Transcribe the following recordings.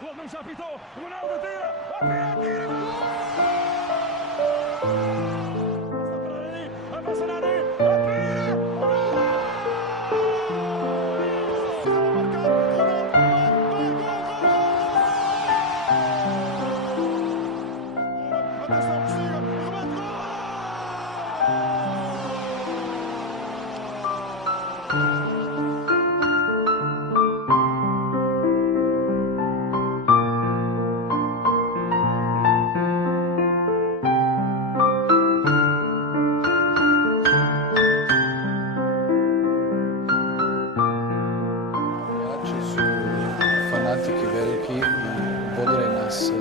Rodman já apitou, o Ronaldo tira, atira, passa para ali, atira, Fanatiki veliki bodre nas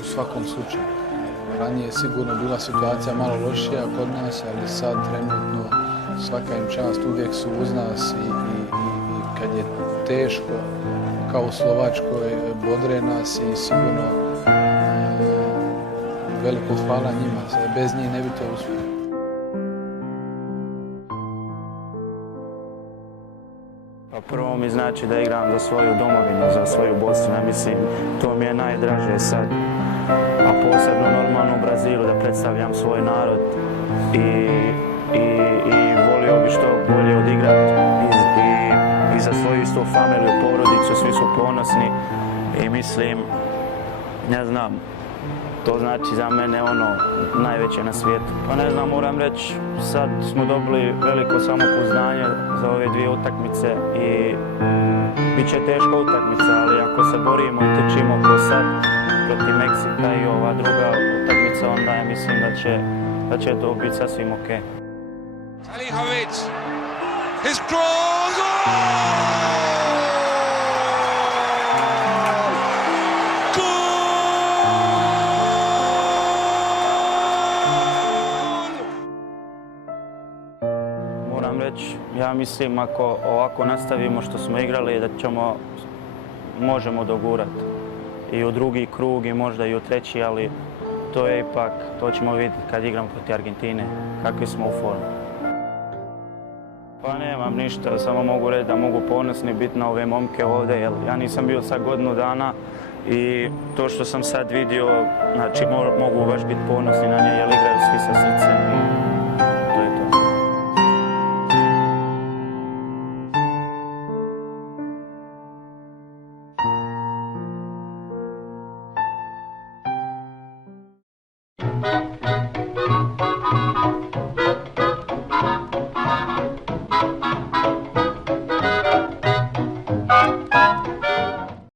u svakom slučaju. Ranije je sigurno bila situacija malo lošija kod nas, ali sad trenutno svaka im čast, uvijek su uz nas i kad je teško, kao u Slovačkoj, bodre nas i sigurno veliko hvala njima, bez njih ne bi to uspjeli. Prvo mi znači da igram za svoju domovinu, za svoju Bosnu, ja mislim, to mi je najdraže sad. A posebno normalno u Brazilu da predstavljam svoj narod i volio bi što bolje odigrati i za svoju istu familiju, porodicu, svi su ponosni i mislim, ne znam, to znači za mene ono najveće na svijetu. Pa ne znam, moram reći, sad smo dobili veliko samopouzdanje za ove dvije utakmice i bit će teška utakmica, ali ako se borimo i trčimo ko sad protiv Meksika i ova druga utakmica, onda ja mislim da će to biti sasvim okej. Salihovic, his cross! Moram reći, ja mislim ako ovako nastavimo što smo igrali da možemo dogurati i u drugi krug i možda i u treći, ali to je ipak, to ćemo vidjeti kad igramo protiv Argentine, kakvi smo u formu. Pa nemam ništa, samo mogu reći da mogu ponosni biti na ove momke ovdje, jer ja nisam bio sad godinu dana i to što sam sad vidio, znači mogu baš biti ponosni na nje jer igraju svi sa srcem.